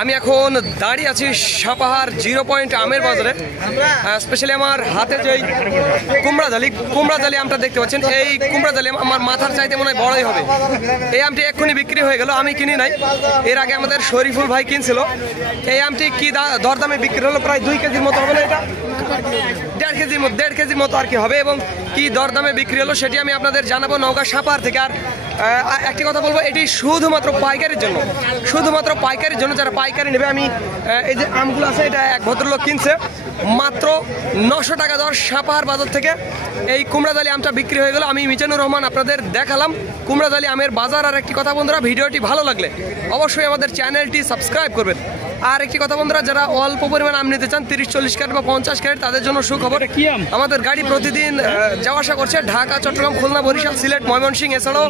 আমি এখন দাঁড়িয়ে আছি সাপাহার 0 পয়েন্ট আমের বাজারে। স্পেশালি আমার হাতে যে কুমড়া জালি আমটা দেখতে পাচ্ছেন, এই কুমড়া জালি আমার মাথার চাইতে মনে হয় বড়ই হবে। এই আমটি এক্ষুনি বিক্রি হয়ে গেল, আমি কিনি নাই, এর আগে আমাদের শরীফুল ভাই কিনছিল। এই আমটি কি দরদামে বিক্রি হলো? প্রায় 2 কেজির মতো হবে না, এটা 1.5 কেজির মতো আর কি হবে। এবং কি দরদামে বিক্রি হলো সেটি আমি আপনাদের জানাবো নওগাঁ সাপাহার থেকে। আর একটি কথা বলবো, এটি শুধুমাত্র পাইকারির জন্য, যারা পাইকারি নেবে। আমি এই যে আমগুলো আছে, এটা এক ভদ্রলোক কিনছে মাত্র 900 টাকা দর সাপাহার বাজার থেকে। এই কুমড়াজালি আমটা বিক্রি হয়ে গেল। আমি মিজানুর রহমান আপনাদের দেখালাম কুমড়াজালি আমের বাজার। আর একটি কথা বন্ধুরা, ভিডিওটি ভালো লাগলে অবশ্যই আমাদের চ্যানেলটি সাবস্ক্রাইব করবেন। আর একটি কথা বন্ধুরা, যারা অল্প পরিমাণ আম নিতে চান 30-40 ক্যারেট বা 50 ক্যারেট, তাদের জন্য সুখবর, আমাদের গাড়ি প্রতিদিন যাওয়া আসা করছে ঢাকা, চট্টগ্রাম, খুলনা, বরিশাল, সিলেট, ময়মনসিংহ, এছাড়াও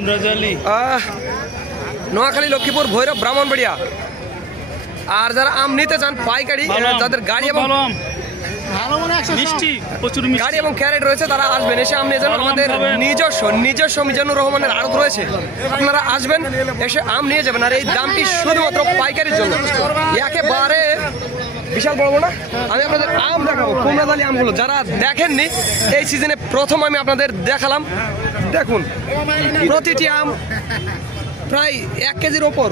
নোয়াখালী, লক্ষ্মীপুর, ভৈরব, ব্রাহ্মণবাড়িয়া। আর যারা আম নিতে চান পাইকারি, যাদের গাড়ি এবং গাড়ি এবং ক্যারেট রয়েছে, তারা আসবেন, এসে আম নিয়ে যাবেন। আমাদের নিজস্ব মিজানুর রহমানের আড়ত রয়েছে, আপনারা আসবেন, এসে আম নিয়ে যাবেন। আর এই দামটি শুধুমাত্র পাইকারির জন্য, একেবারে বিশাল বড় না। আমি আপনাদের আম দেখাবো, কুমড়াজালি আমগুলো যারা দেখেননি, এই সিজনে প্রথম আমি আপনাদের দেখালাম। দেখুন, প্রতিটি আম প্রায় 1 কেজির ওপর,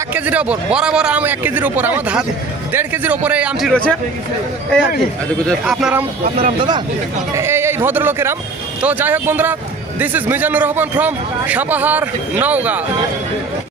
1 কেজির ওপর বরাবর আম, 1 কেজির ওপর। আমার হাত 1.5 কেজির ওপরে এই আমটি রয়েছে। এই আর কি আপনার আম দাদা, এই ভদ্রলোকের আম। তো যাই হোক বন্ধুরা, this is Mizanur Rahman from Sapahar, Naogaon.